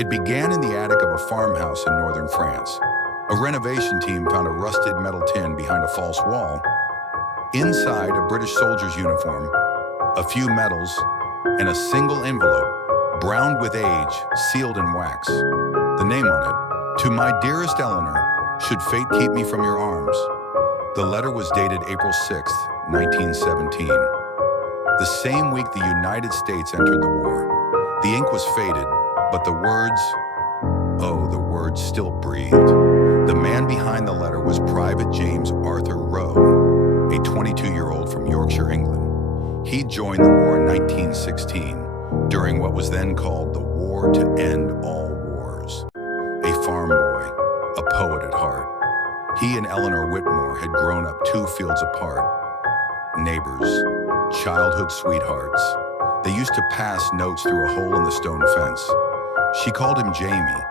It began in the attic of a farmhouse in northern France. A renovation team found a rusted metal tin behind a false wall. Inside, a British soldier's uniform, a few medals, and a single envelope, browned with age, sealed in wax. The name on it, "To my dearest Eleanor, should fate keep me from your arms." The letter was dated April 6, 1917. The same week the United States entered the war. The ink was faded, but the words, oh, the words still breathed. The man behind the letter was Private James Arthur Rowe, a 22-year-old from Yorkshire, England. He joined the war in 1916, during what was then called the War to End All Wars. A farm boy, a poet at heart, he and Eleanor Whitmore had grown up 2 fields apart. Neighbors, childhood sweethearts. They used to pass notes through a hole in the stone fence. She called him Jamie.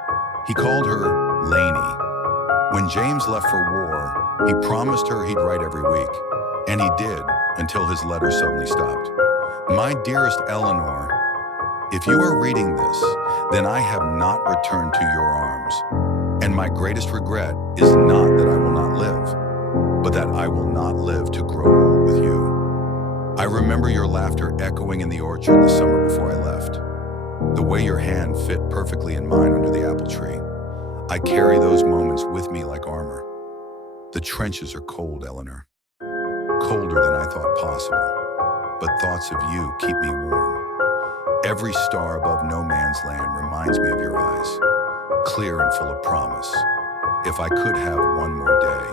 He called her Lainey. When James left for war, he promised her he'd write every week. And he did, until his letter suddenly stopped. "My dearest Eleanor, if you are reading this, then I have not returned to your arms. And my greatest regret is not that I will not live, but that I will not live to grow old with you. I remember your laughter echoing in the orchard the summer before I left. The way your hand fit perfectly in mine under the apple tree. I carry those moments with me like armor. The trenches are cold, Eleanor. Colder than I thought possible. But thoughts of you keep me warm. Every star above no man's land reminds me of your eyes, clear and full of promise. If I could have one more day,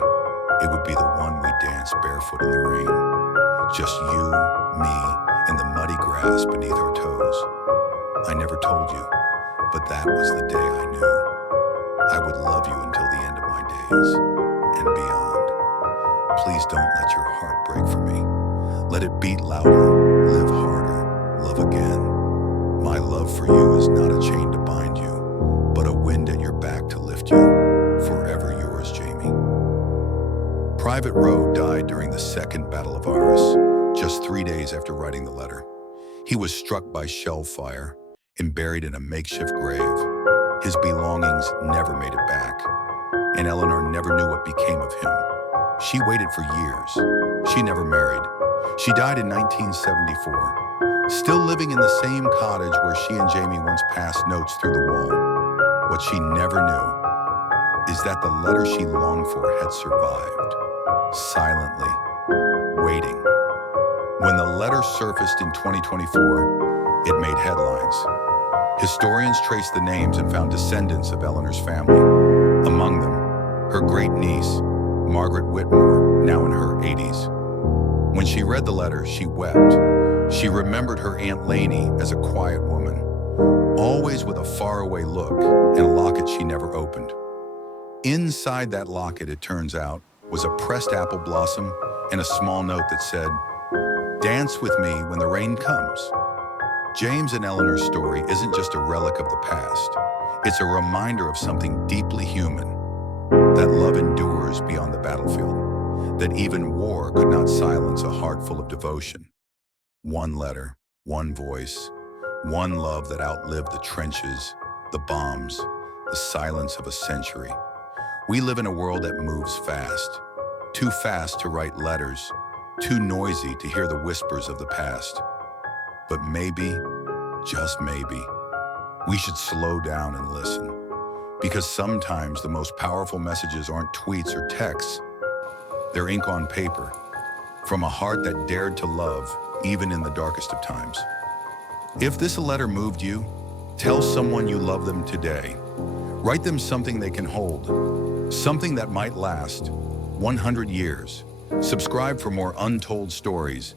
it would be the one we dance barefoot in the rain. Just you, me, and the muddy grass beneath our toes. I never told you, but that was the day I knew. I would love you until the end of my days, and beyond. Please don't let your heart break for me. Let it beat louder, live harder, love again. My love for you is not a chain to bind you, but a wind at your back to lift you. Forever yours, Jamie." Private Rowe died during the Second Battle of Arras, just 3 days after writing the letter. He was struck by shell fire and buried in a makeshift grave. His belongings never made it back, and Eleanor never knew what became of him. She waited for years. She never married. She died in 1974, still living in the same cottage where she and Jamie once passed notes through the wall. What she never knew is that the letter she longed for had survived, silently, waiting. When the letter surfaced in 2024, it made headlines. Historians traced the names and found descendants of Eleanor's family. Among them, her great-niece, Margaret Whitmore, now in her 80s. When she read the letter, she wept. She remembered her Aunt Lainey as a quiet woman, always with a faraway look and a locket she never opened. Inside that locket, it turns out, was a pressed apple blossom and a small note that said, "Dance with me when the rain comes." James and Eleanor's story isn't just a relic of the past. It's a reminder of something deeply human, that love endures beyond the battlefield, that even war could not silence a heart full of devotion. One letter, one voice, one love that outlived the trenches, the bombs, the silence of a century. We live in a world that moves fast, too fast to write letters, too noisy to hear the whispers of the past. But maybe, just maybe, we should slow down and listen. Because sometimes the most powerful messages aren't tweets or texts. They're ink on paper, from a heart that dared to love, even in the darkest of times. If this letter moved you, tell someone you love them today. Write them something they can hold, something that might last 100 years. Subscribe for more untold stories